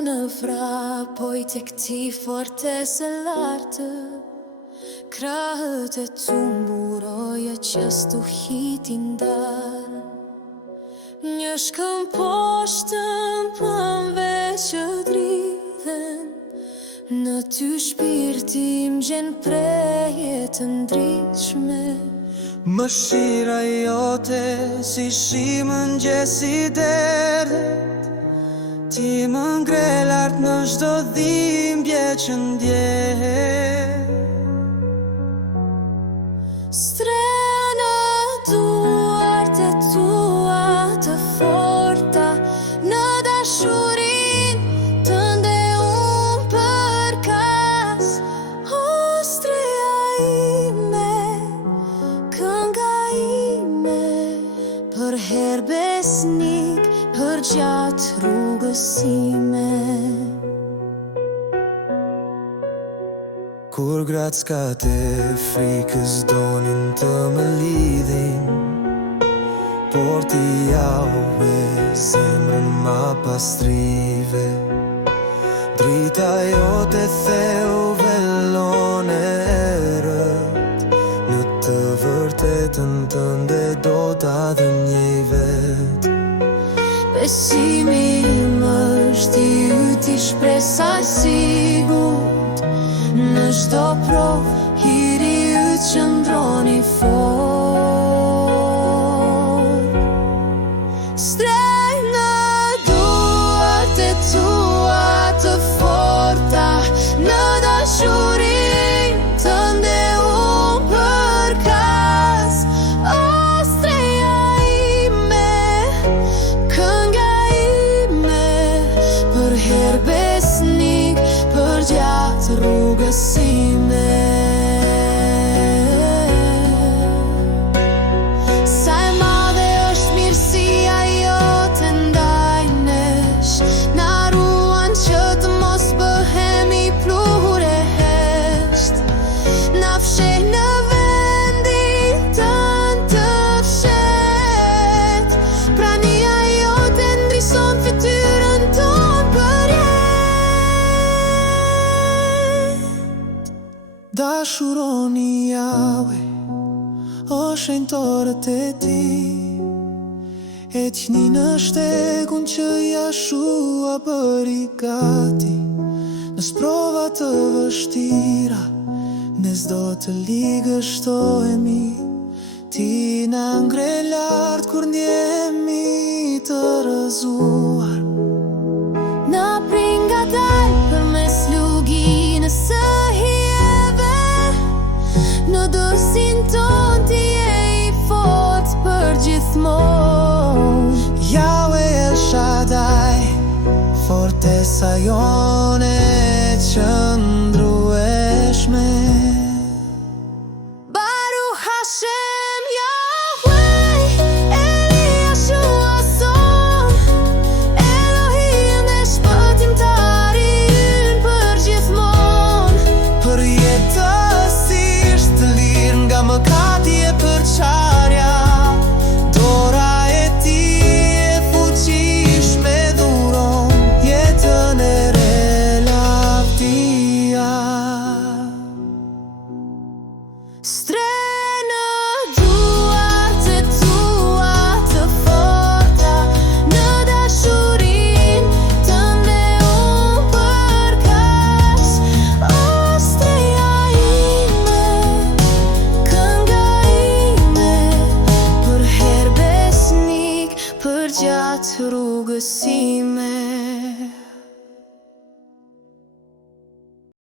në vrapoj të këti fortese lartë. Krahët e tu mburoja që stuhitin darë. Një shkëm poshtën pëmve që dridhen, në ty shpirtim gjen preje të ndryshme. Mëshira jote si shimën gjesi derdhet, ti më ngre lart në çdo dhimbje që ndjehet. Stre në duart e tua të forta, në dashurin tënde unë përkas. O streja ime, kënga ime, për her besnik, për gjatë rrugës ime. Kur gratskat e frikës donin të më lidhin, por ti jauve zemrën ma pastrive. Drita jote theu vellon e erët, në të vërtetën tënde do ta dhënjej vet. Besimi im është i yti shpresa e sigurt, në çdo provë hiri yt qëndroni fort. Strej në duart e tua të forta, në dashurin tënde unë përkas. O streja ime, kënga ime, për her besnik, për gjatë rrugës ime. Sa e madhe është mirësia jote ndaj nesh, na ruan që të mos bëhemi plure hesht. Na fsheh në vendin tënd të fshet, prania jote ndrison fytyrën tonë për jetë. Dashuroni Jahve, o shenjtorët e ti, e qni në shtegun që Jashua bëri gati. Në sprova të vështira, ne s'do të ligështohemi, ti na ngre lart kur ndjehemi të rrëzuar. Na prin nga dal përmes luginës së hijeve, në dorsin ton ti je i fort për gjithmonë. Jahve El Shaddai, fortesa jone qëndrueshme. Baruch Hashem Yahweh, Eli Yeshua son, Elohim dhe shpëtimtari ynë për gjithmonë. Për jetësisht të lirë nga mëkati e përçarja, dora e ti e fuqishme dhuron jetën e re lavdia. Stre në duart e tua të forta, në dashurin tënde unë përkas. O streja ime, kënga ime, për her besnik, për gjatë rrugës ime.